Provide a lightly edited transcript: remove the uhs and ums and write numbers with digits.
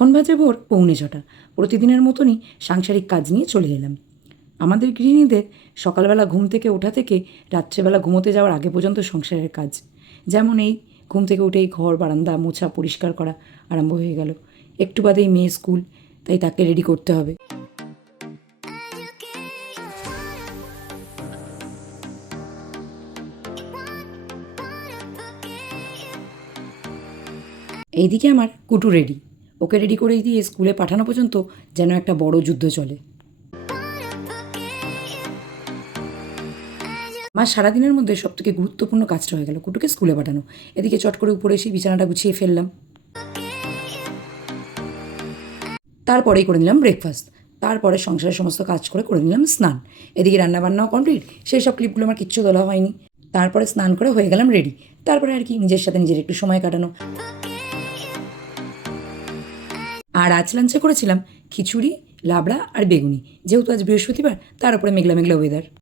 এখন বাজে ভোর 6:45। প্রতিদিনের মতনই সাংসারিক কাজ নিয়ে চলে এলাম। আমাদের গৃহিণীদের সকালবেলা ঘুম থেকে ওঠা থেকে রাত্রেবেলা ঘুমোতে যাওয়ার আগে পর্যন্ত সংসারের কাজ, যেমন এই ঘুম থেকে উঠেই ঘর বারান্দা মোছা পরিষ্কার করা আরম্ভ হয়ে গেল। একটু বাদেই মেয়ে স্কুল, তাই তাকে রেডি করতে হবে। এইদিকে আমার কুটু রেডি। ওকে রেডি করে দিয়ে স্কুলে পাঠানো পর্যন্ত যেন একটা বড় যুদ্ধ চলে। আমার সারাদিনের মধ্যে সবথেকে গুরুত্বপূর্ণ কাজটা হয়ে গেল কুটুকে স্কুলে পাঠানো। এদিকে চট করে উপরে এসে বিছানাটা গুছিয়ে ফেললাম। তারপরেই করে নিলাম ব্রেকফাস্ট। তারপরে সংসারের সমস্ত কাজ করে নিলাম স্নান। এদিকে রান্নাবান্নাও কমপ্লিট, সেই সব ক্লিপগুলো আমার কিচ্ছু তোলা হয়নি। তারপরে স্নান করে হয়ে গেলাম রেডি। তারপরে আর কি নিজের সাথে নিজের একটু সময় কাটানো। আর আজ লাঞ্চে করেছিলাম খিচুড়ি, লাবড়া আর বেগুনি। যেহেতু আজ বৃহস্পতিবার, তার উপরে মেঘলা মেঘলা ওয়েদার।